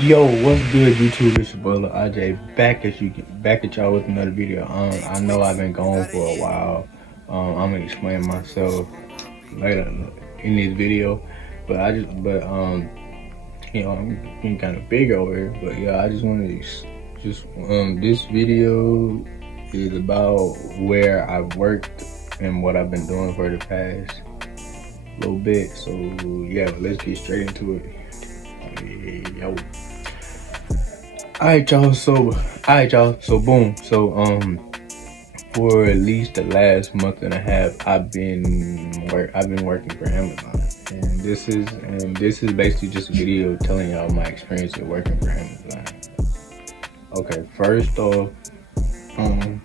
Yo, what's good, YouTube? It's your brother AJ back at y'all with another video. I know I've been gone for a while. I'm gonna explain myself later in this video, but I'm getting kind of big over here. But yeah, I just wanted to this video is about where I've worked and what I've been doing for the past little bit. So yeah, let's get straight into it. Yo. Alright, y'all. So boom. For at least the last month and a half, I've been working for Amazon, and this is basically just a video telling y'all my experience of working for Amazon. Okay, um,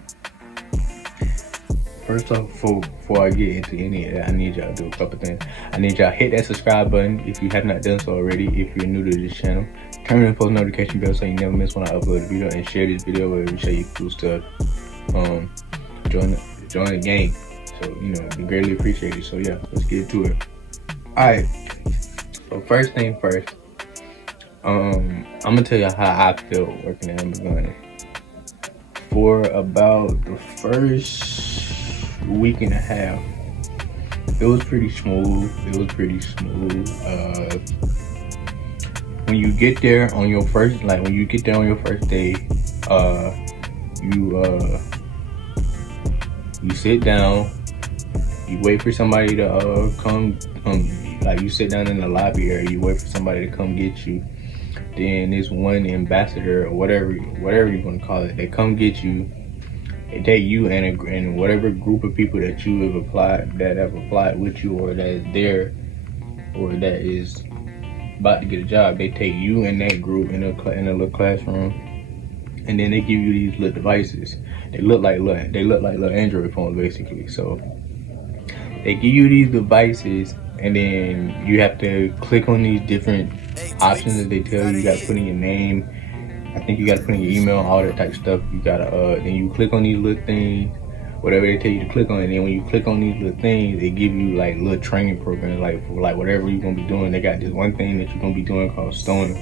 before I get into any of that, I need y'all to do a couple things. I need y'all to hit that subscribe button if you have not done so already. If you're new to this channel, turn on the post notification bell so you never miss when I upload a video, and share this video where we show you cool stuff. Join the gang. So we greatly appreciate it. So yeah, let's get to it. Alright. So first thing first, I'm gonna tell you how I feel working at Amazon. For about the first week and a half, it was pretty smooth. When you get there on your first day, you sit down, you wait for somebody to come, like you sit down in the lobby area, you wait for somebody to come get you. Then this one ambassador or whatever you want to call it, they come get you. They take you and whatever group of people that you have applied with you, or that is there, or that is about to get a job. They take you and that group in a little classroom, and then they give you these little devices. They look like little Android phones basically. So they give you these devices, and then you have to click on these different options that they tell you. You gotta put in your name. I think you gotta put in your email, all that type of stuff. You gotta then you click on these little things, whatever they tell you to click on, and then when you click on these little things, they give you like little training programs, like for like whatever you're gonna be doing. They got this one thing that you're gonna be doing called stowing,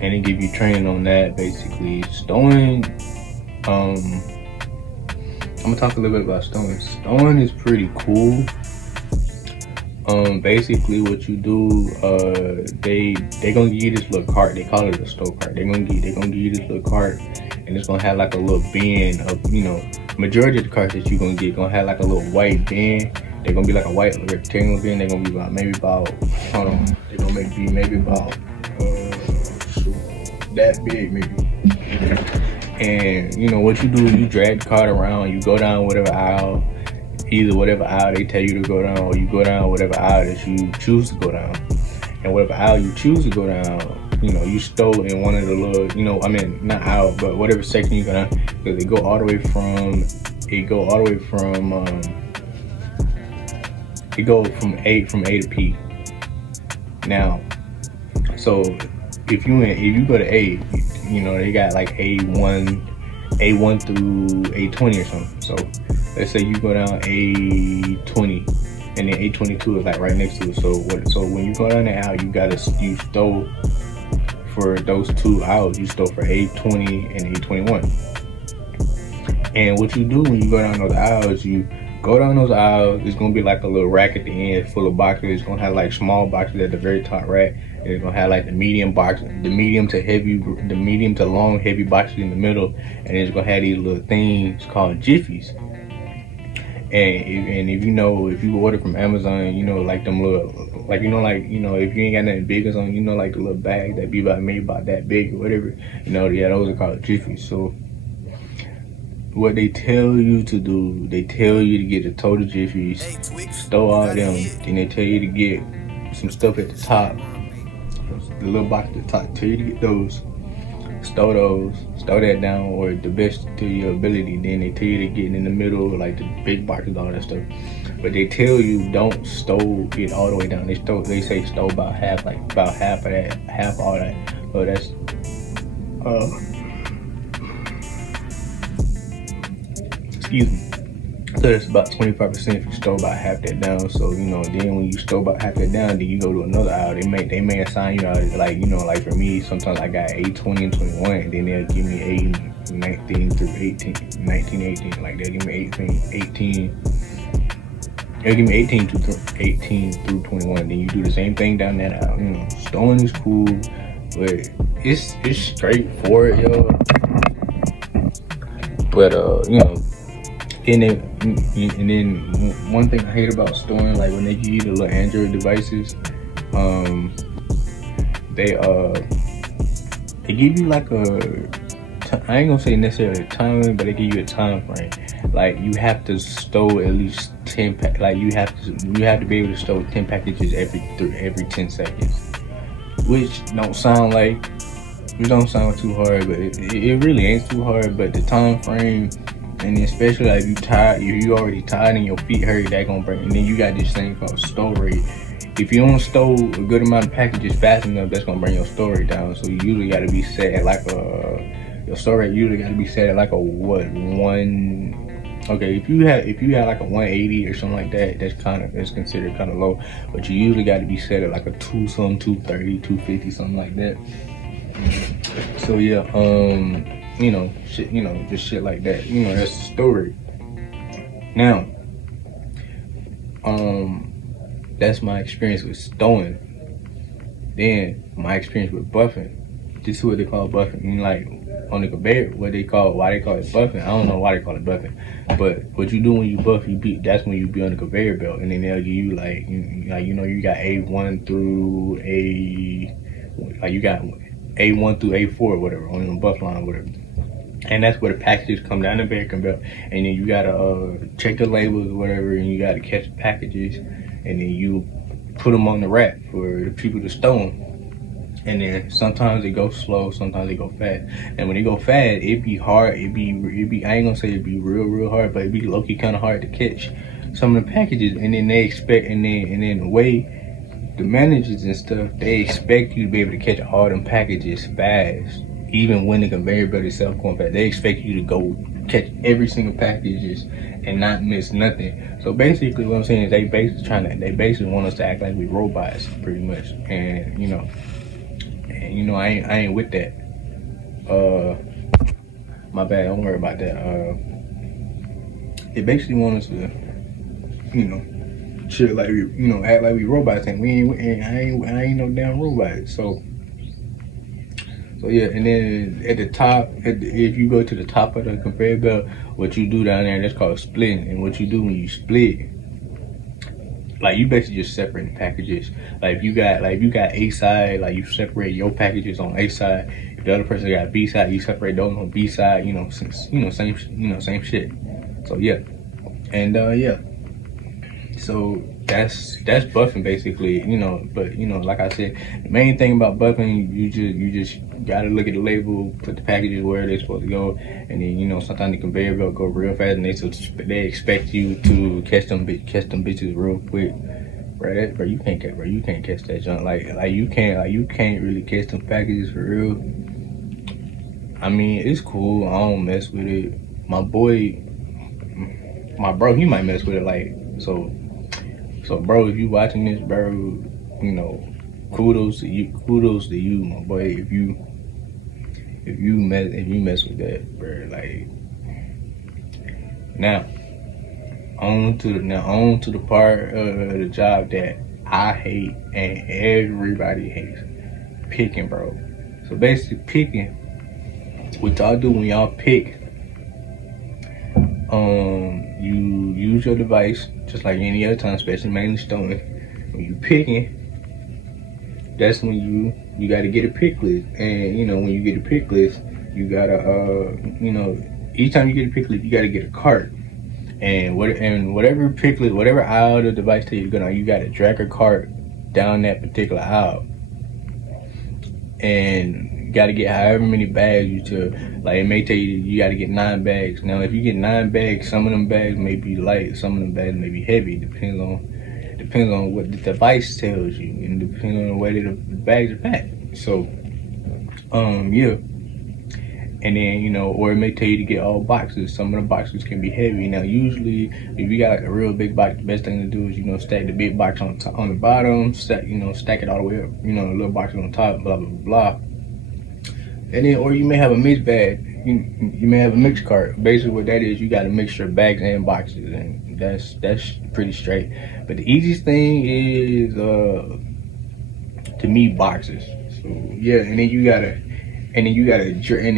and they give you training on that. Basically, stowing. I'm gonna talk a little bit about stowing. Stowing is pretty cool. Basically what you do, they gonna give you this little cart. They call it a stow cart. They gonna give you this little cart, and it's gonna have like a little bin of, majority of the carts that you gonna get gonna have like a little white bin. They're gonna be like a white rectangular bin. They're gonna be about hold on. They're gonna maybe about that big maybe. And what you do, you drag the cart around, you go down whatever aisle they tell you to go down, or you go down whatever aisle that you choose to go down. And whatever aisle you choose to go down, you stow in one of the little, not aisle, but whatever section you go down, because they go all the way from A to P. Now, so if you go to A, they got like A1 through A20 or something. So let's say you go down A20, and then A22 is like right next to it. So when you go down the aisle, you stow for those two aisles. You stow for A20 and A21. And what you do when you go down those aisles, it's gonna be like a little rack at the end full of boxes. It's gonna have like small boxes at the very top rack. And it's gonna have like the medium to long heavy boxes in the middle, and it's gonna have these little things called jiffies. And if you order from Amazon, like them little, like if you ain't got nothing big or something, like the little bags that be maybe about that big or whatever, yeah, those are called jiffies. So what they tell you to do, they tell you to get the total jiffies, stow all them, then they tell you to get some stuff at the top, the little box at the top, tell you to get those, stow that down, or the best to your ability. Then they tell you to get in the middle, like the big boxes, all that stuff. But they tell you don't stow it all the way down. They say stow about half of that, half all that. So that's excuse me. So that's about 25% if you store about half that down. So then when you store about half that down, then you go to another aisle. They may assign you out, like like for me, sometimes I got A20 and 21, and then they'll give me A19 through 18, 19, 18. Like they'll give me 18. They'll give me 18 through 21. Then you do the same thing down that aisle. Storing is cool, but it's straightforward, yo. But and then one thing I hate about storing, like when they give you the little Android devices, they give you like I ain't gonna say necessarily a time limit, but they give you a time frame. Like you have to store at least 10 like you have to be able to store 10 packages every 10 seconds, which don't sound too hard, but it really ain't too hard. But the time frame, and especially like if you already tired and your feet hurt, that gonna break. And then you got this thing called store rate. If you don't store a good amount of packages fast enough, that's gonna bring your store rate down. So you usually got to be set at like your store rate usually got to be set at like a one. Okay, if you had like a 180 or something like that, that's considered kind of low. But you usually got to be set at like a 230, 250, something like that. So yeah, just shit like that. That's the story. Now, that's my experience with stowing. Then my experience with buffing. This is what they call buffing. Like on the conveyor, why they call it buffing. I don't know why they call it buffing, but what you do when you buff, that's when you be on the conveyor belt, and then they'll give you you got A1 through you got A1 through A4 or whatever on the buff line or whatever. And that's where the packages come down the conveyor belt, and then you gotta check the labels or whatever, and you gotta catch the packages, and then you put them on the rack for the people to stow them. And then sometimes they go slow, sometimes they go fast. And when they go fast, it be hard. It be I ain't gonna say it be real hard, but it be low-key kind of hard to catch some of the packages. And then they expect, and then the way the managers and stuff, they expect you to be able to catch all them packages fast, even when the conveyor belt itself going fast. They expect you to go catch every single packages and not miss nothing. So basically, what I'm saying is they basically want us to act like we robots, pretty much. And I ain't with that. My bad. Don't worry about that. They basically want us to, shit like act like we robots, and I ain't no damn robot. So yeah, and then at the top, if you go to the top of the conveyor belt, what you do down there, that's called splitting. And what you do when you split, like you basically just separate the packages. Like if you got A side, like you separate your packages on A side. If the other person got B side, you separate those on B side. Same shit. So yeah, and yeah. So that's buffing basically, But like I said, the main thing about buffing, you just gotta look at the label, put the packages where they're supposed to go, and then sometimes the conveyor belt go real fast, and they expect you to catch them bitches real quick. Bro, you can't catch that junk. Like you can't really catch them packages for real. I mean, it's cool. I don't mess with it. My bro, he might mess with it. So bro, if you watching this, bro, kudos to you, my boy. If you mess with that, bro, like now on to the part of the job that I hate and everybody hates, picking, bro. So basically, picking, what y'all do when y'all pick, you use your device just like any other time, especially mainly stowing. When you picking, that's when you gotta get a pick list. And when you get a pick list, you gotta each time you get a pick list, you gotta get a cart. And whatever pick list, whatever aisle the device tells you to go down, you gotta drag a cart down that particular aisle. And you gotta get however many bags you took. Like it may tell you gotta get 9 bags. Now if you get 9 bags, some of them bags may be light, some of them bags may be heavy. Depends on what the device tells you, and depends on the way that the bags are packed. So yeah. And then, or it may tell you to get all boxes. Some of the boxes can be heavy. Now, usually, if you got like a real big box, the best thing to do is, stack the big box on the bottom, stack it all the way up, the little box on top, blah, blah, blah. And then, or you may have a mixed bag. You may have a mixed cart. Basically, what that is, you got a mixture of bags and boxes, and that's pretty straight. But the easiest thing is, to me, boxes. So yeah, and then you gotta, and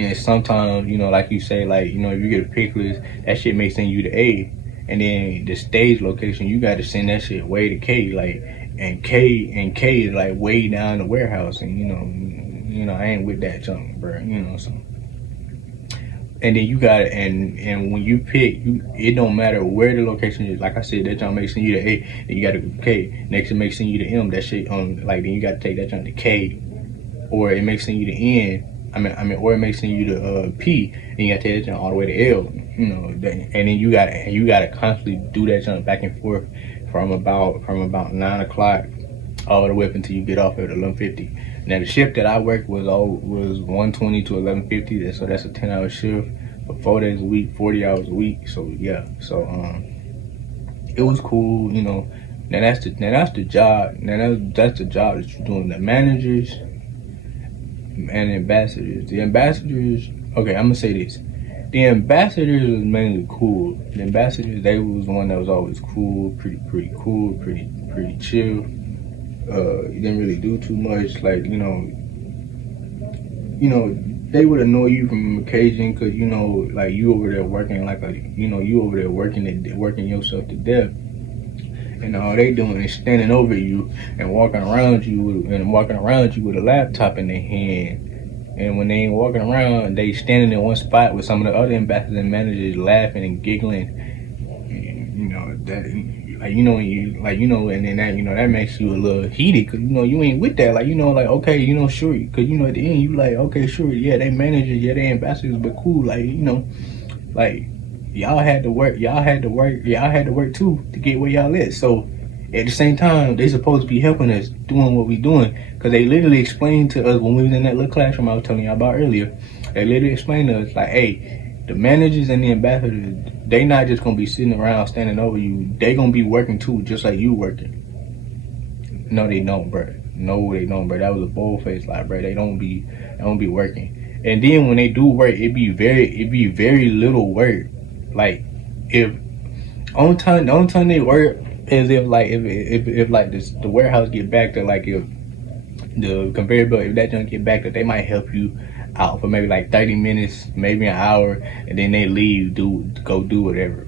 then sometimes, like you say, like, if you get a picklers, that shit may send you to A, and then the stage location, you gotta send that shit way to K, like, and K is like way down the warehouse, and I ain't with that junk, bro. So, and then you got and when you pick, it don't matter where the location is. Like I said, that junk may send you to A, then you gotta go to K. Next, it may send you to M. That shit on, like, then you gotta take that junk to K, or it may send you to N. Or it may send you to P, and you gotta take that junk all the way to L. And then you gotta constantly do that junk back and forth from about 9 o'clock all the way up until you get off at 11:50. Now the shift that I worked was 1:20 to 11:50. So that's a 10-hour shift for 4 days a week, 40 hours a week. So yeah, so it was cool. Now that's the job. Now that's the job that you're doing. The managers and ambassadors. The ambassadors. Okay, I'm gonna say this. The ambassadors was mainly cool. The ambassadors, they was one that was always cool, pretty cool, pretty chill. You didn't really do too much, like, they would annoy you from occasion, cause like, you over there working like you over there working yourself to death, and all they doing is standing over you and walking around you with a laptop in their hand. And when they ain't walking around, they standing in one spot with some of the other ambassadors and managers laughing and giggling. That, and then that, that makes you a little heated, because, you ain't with that. Like, okay, sure. Because, at the end, you like, okay, sure, yeah, they managers, yeah, they ambassadors, but cool. Like, like, y'all had to work too to get where y'all at. So, at the same time, they supposed to be helping us doing what we doing, because they literally explained to us when we was in that little classroom I was telling y'all about earlier. They literally explained to us, like, hey, the managers and the ambassadors, they not just gonna be sitting around standing over you. They gonna be working too, just like you working. No, they don't, bro. No, they don't, bro. That was a bold-faced lie, bro. They don't be working. And then when they do work, it be very little work. Like, if the only time they work is if like the warehouse get back to, like, if the conveyor belt, if that junk get back, that they might help you out for maybe like 30 minutes, maybe an hour, and then they leave, go do whatever.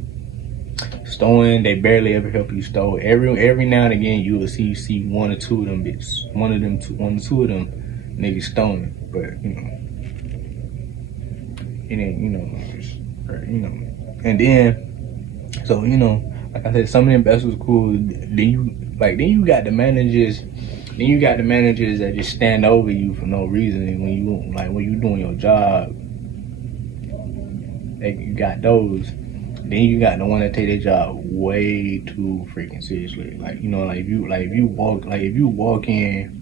Stowing, they barely ever help you stow. Every now and again you will see one or two of them bits, one or two of them niggas stowing, but it ain't, and then, so, like I said, some of them best was cool. Then you got the managers. Then you got the managers that just stand over you for no reason. And when you doing your job, you got those. Then you got the one that take their job way too freaking seriously. Like, if you walk in,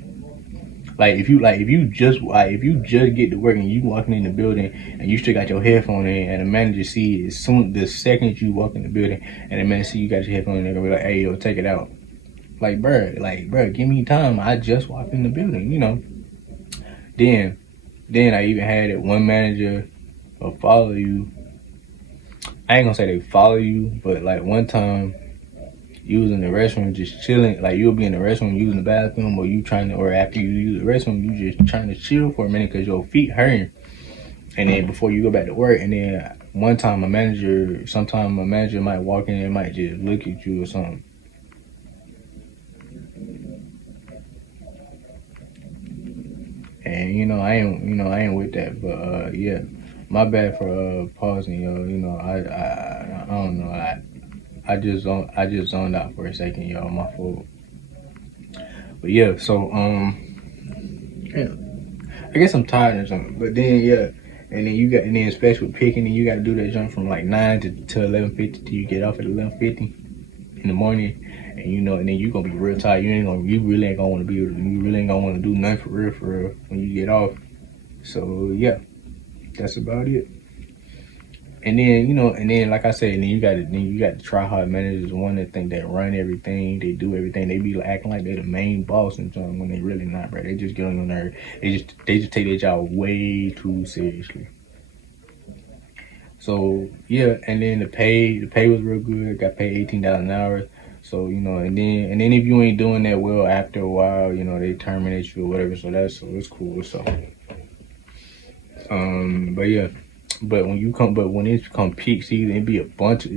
if you just get to work and you walking in the building and you still got your headphone in, and the manager see it the second you walk in the building, and the manager see you got your headphone in, they're gonna be like, hey, yo, take it out. Like, bruh, give me time. I just walked in the building, Then I even had it, one manager will follow you. I ain't gonna say they follow you, but like one time you was in the restroom just chilling. Like, you'll be in the restroom using the bathroom, or after you use the restroom, you just trying to chill for a minute because your feet hurting. And then before you go back to work, and then one time a manager might walk in and might just look at you or something. And I ain't with that, but yeah, my bad for pausing, yo. I don't know, I just zoned out for a second, y'all. My fault. But yeah, so yeah, I guess I'm tired or something. But then yeah, and then especially with picking, and you got to do that jump from like 9 to 11:50 till you get off at 11:50 in the morning. And and then you gonna be real tired. You really ain't gonna want to do nothing for real when you get off. So yeah, that's about it. And then, you know, and then like I said, then you got the try hard managers, one that think that run everything, they do everything, they be acting like they the main boss and something when they really not, bro. They just get on your nerve. They just take their job way too seriously. So yeah, and then the pay was real good. Got paid $18 an hour. So, you know, and then if you ain't doing that well after a while, you know, they terminate you or whatever. So it's cool. So but yeah. But when it's come peak season, it'd be a bunch of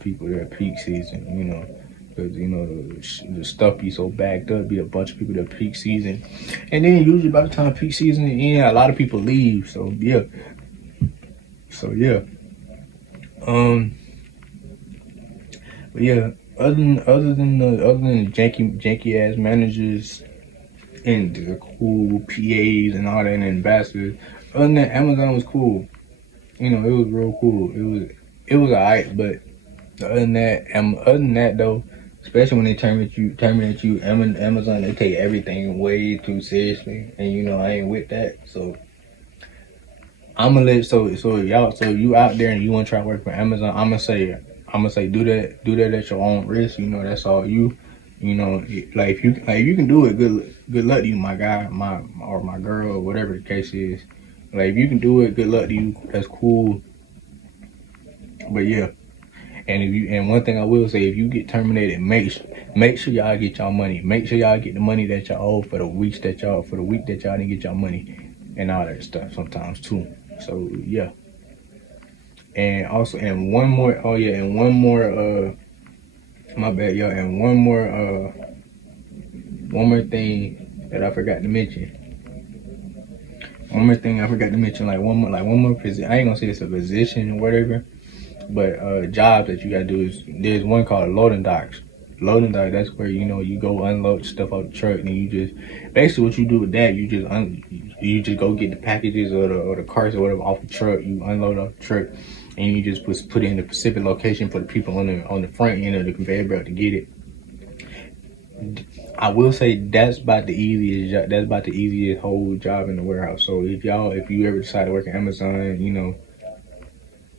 people there at peak season, you know, because you know the stuff be so backed up. Be a bunch of people there at peak season, and then usually by the time peak season ends, a lot of people leave. So yeah, but yeah. Other than the janky ass managers and the cool PAs and all that and ambassadors, other than that, Amazon was cool. You know, it was real cool. It was alright, but other than that though, especially when they terminate you, Amazon, they take everything way too seriously, and you know I ain't with that. So I'm gonna let so you out there and you want to try to work for Amazon, I'm gonna say do that at your own risk. You know, that's all you. You know, like if you can do it, good luck to you, my guy, my girl, or whatever the case is. Like if you can do it, good luck to you. That's cool. But yeah, and one thing I will say, if you get terminated, make sure y'all get y'all money. Make sure y'all get the money that y'all owe for the week that y'all didn't get y'all money and all that stuff sometimes too. So yeah. And also and one more my bad y'all, and one more thing that I forgot to mention. One more thing I forgot to mention, like one more position. I ain't gonna say it's a position or whatever, but jobs that you gotta do is there's one called loading docks. Loading dock, that's where you know you go unload stuff off the truck, and you just basically what you do with that, you just go get the packages or the carts or whatever off the truck. You unload off the truck, and you just put it in a specific location for the people on the front end of the conveyor belt to get it. I will say that's about the easiest. That's about the easiest whole job in the warehouse. So if you ever decide to work at Amazon, you know,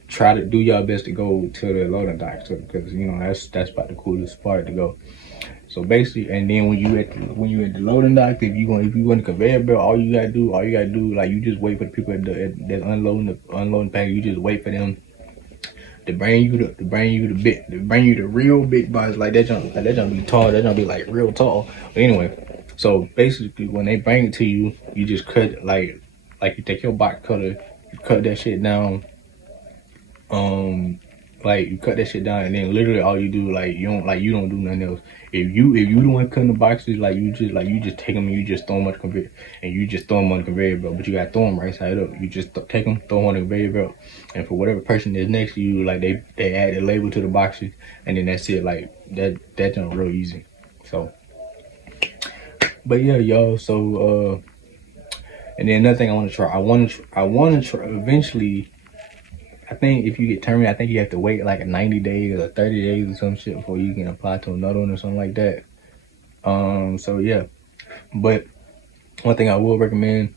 try to do your best to go to the loading dock, because you know that's about the coolest part to go. So basically, and then when you at the loading dock, if you want the conveyor belt, all you gotta do, like you just wait for the people that's unloading the package. You just wait for them to bring you the real big box. Like that jump be tall. That jump be like real tall. But anyway, so basically when they bring it to you, you just cut like you take your box cutter, you cut that shit down. Like you cut that shit down, and then literally all you do, you don't do nothing else. If you the one cutting the boxes, you just take them and you just throw them on the conveyor, and you just throw them on the conveyor belt. But you gotta throw them right side up. You just take them, throw them on the conveyor belt, and for whatever person that's next to you, they add the label to the boxes, and then that's it. Like that's real easy. So, but yeah, y'all. So and then another thing I want to try. I want to try eventually. I think if you get terminated, I think you have to wait like 90 days or 30 days or some shit before you can apply to another one or something like that. So yeah. But one thing I will recommend,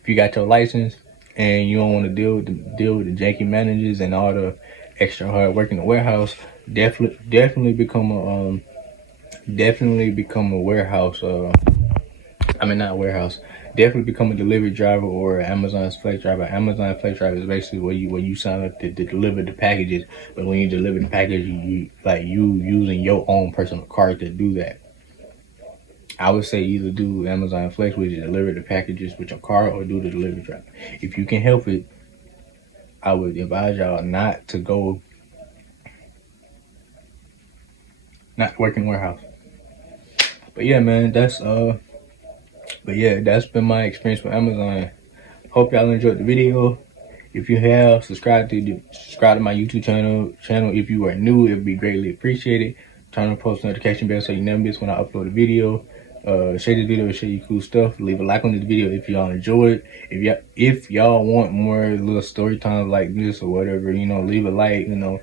if you got your license and you don't want to deal with the janky managers and all the extra hard work in the warehouse, definitely become a warehouse. Not warehouse. Definitely become a delivery driver or Amazon's flex driver. Amazon flex driver is basically where you sign up to deliver the packages. But when you deliver the package, you using your own personal card to do that. I would say either do Amazon Flex, which is deliver the packages with your car, or do the delivery driver. If you can help it, I would advise y'all not to work in warehouse. But yeah, man, that's been my experience with Amazon. Hope y'all enjoyed the video. If you have, subscribe to my YouTube channel. If you are new, it would be greatly appreciated. Turn on post notification bell so you never miss when I upload a video. Share this video, share your cool stuff. Leave a like on this video if y'all enjoyed. If y'all want more little story times like this or whatever, leave a like, and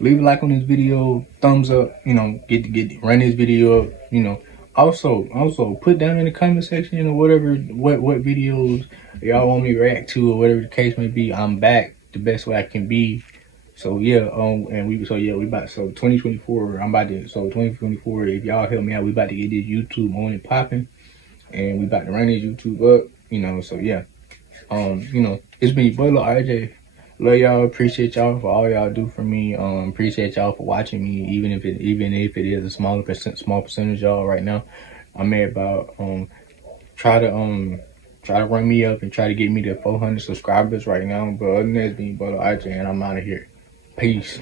leave a like on this video, thumbs up, run this video up, Also put down in the comment section, what videos y'all want me to react to or whatever the case may be, I'm back the best way I can be. So yeah, we about, so 2024, I'm about to, so 2024, if y'all help me out, we about to get this YouTube on and popping, and we about to run this YouTube up, so yeah. It's been your boy Lil RJ. Love y'all, appreciate y'all for all y'all do for me. Appreciate y'all for watching me, even if it is a small percentage y'all right now. I'm at about try to run me up and try to get me to 400 subscribers right now. But other than that, it's been your boy Lil RJ, and I'm out of here. Peace.